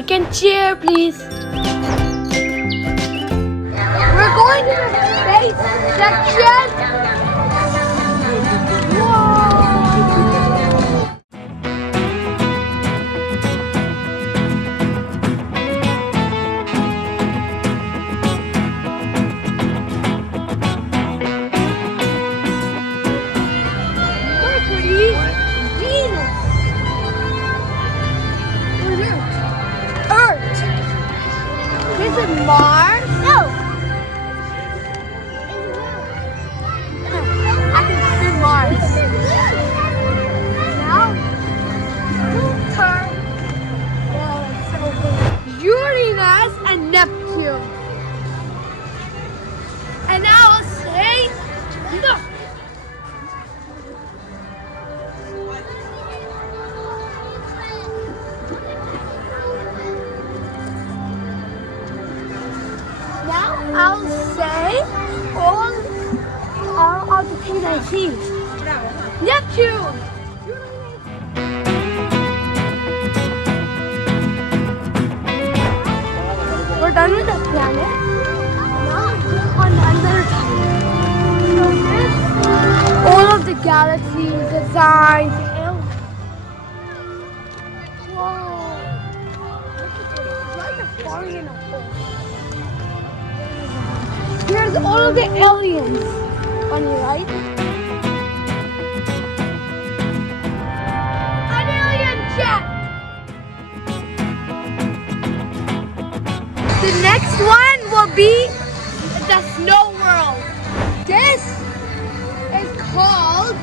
like and share, please. We're going to the space section. Is it Mars? No. I can see Mars. Now, turn. Oh, it's so good. Uranus and Neptune. And now I'll say, look. I'll say all of the things I see. Neptune! We're done with the planet. Now on another planet. So this, all of the galaxies, the signs, whoa! It's like a falling in a hole. Here's all of the aliens. Funny, right? An alien jet! The next one will be the snow world. This is called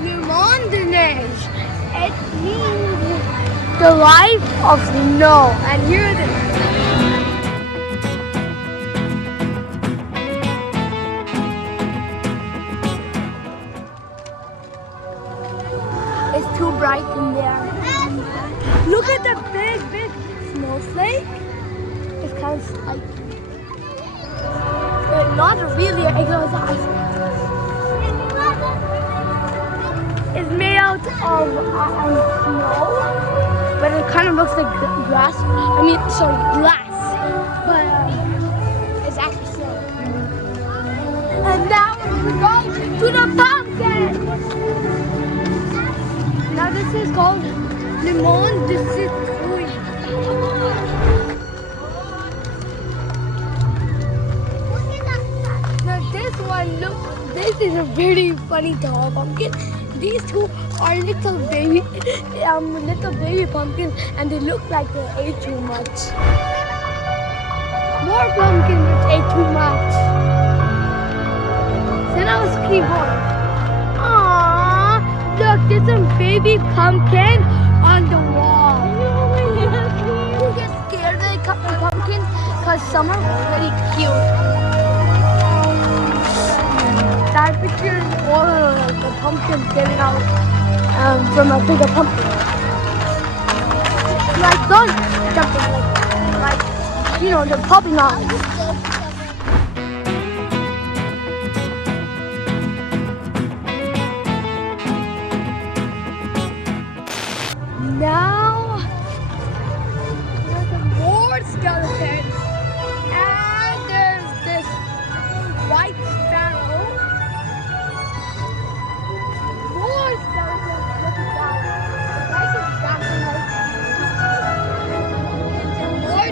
Le Monde de Neige. It means the life of snow. And here it is. It's too bright in there. Look at the big snowflake. It's kind of like, not really, it goes ice. It's made out of snow, but it kind of looks like glass. Glass. But it's actually snow. And now we're going to the pumpkin. Now this is called Le Monde de Citrouille. Now this one, look, this is a very funny tall pumpkin. These two are little baby pumpkins, and they look like they ate too much. More pumpkins which ate too much. So now let's keep going. Look, there's some baby pumpkin on the wall. You get scared of the pumpkins because some are pretty cute. That picture is all of the pumpkins getting out from a bigger pumpkin. Like those jumping, like they're popping out. Now, there's some more skeletons, and there's this white sparrow. More skeletons, look at that. Like a satellite. More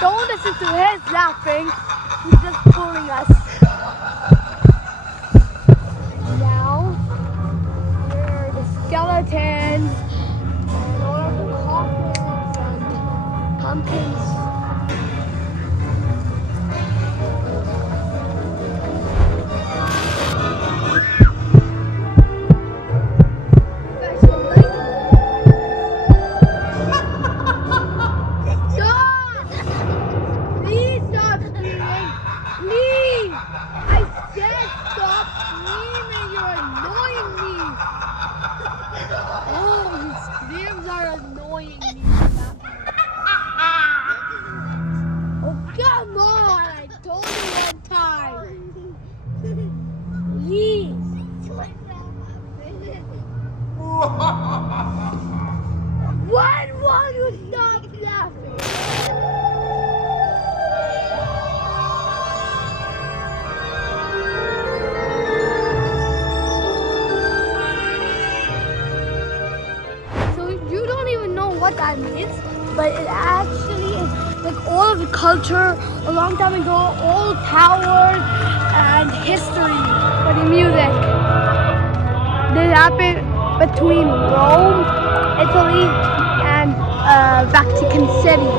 Don't listen to his laughing. He's just fooling us. Now, here are the skeletons and all of the coffins and pumpkins. Oh, these screams are annoying me. but it actually is like all of the culture a long time ago, all towers and history for the music. This happened between Rome, Italy, and Vatican City.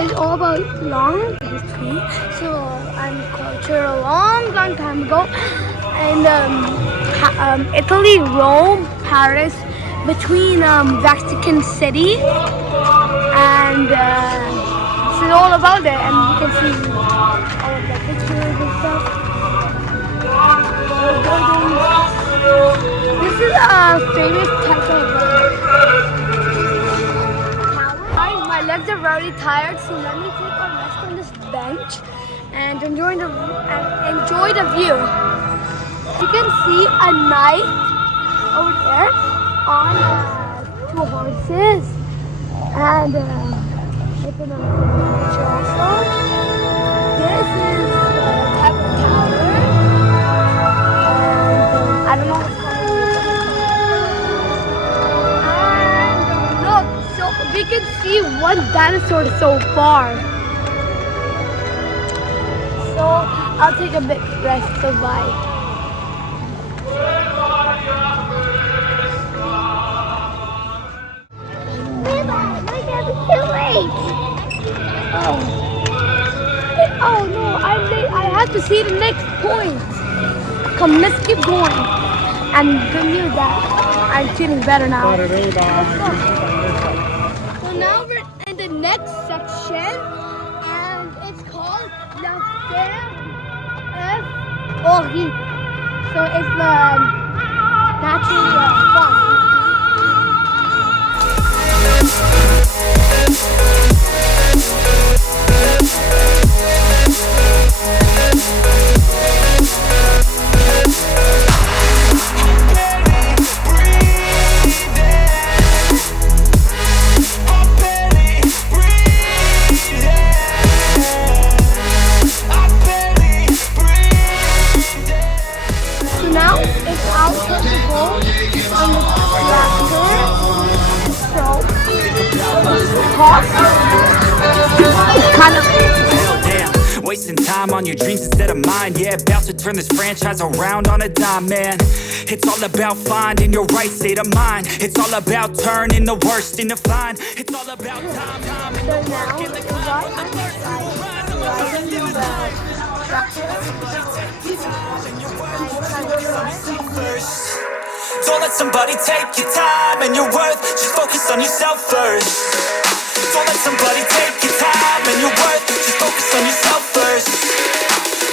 It's all about long history, so and culture a long time ago, and Italy, Rome, Paris, between Vatican City, and this is all about it, and you can see all of the pictures and stuff. This is a famous type of tower. My legs are very tired, so let me take a rest on this bench and enjoy the view. You can see a knight over there on two horses, and it's another picture also. This is the type of tower, and I don't know what's called. And look, so we can see one dinosaur so far. So I'll take a bit rest. So bye. Oh no, I'm late. I have to see the next point. Come, let's keep going. And the news that I'm feeling better now. So now we're in the next section, and it's called La Ferme Ori. So it's the natural farm. Wasting time on your dreams instead of mine. Yeah, about to turn this franchise around on a dime, man. It's all about finding your right state of mind. It's all about turning the worst into fine. It's all about time and the work and the Don't let somebody take your time and your worth. Just focus on yourself first. Don't let somebody take your time and your worth. Just focus on yourself first.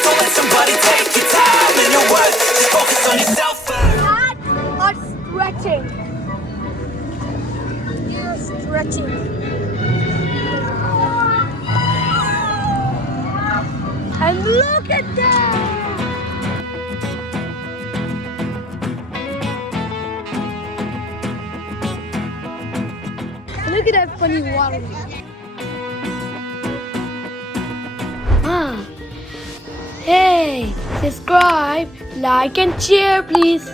Don't let somebody take your time and your worth. Just focus on yourself first. That are stretching. You're stretching. And look at that! Look at that funny water. Hey, subscribe, like and share please.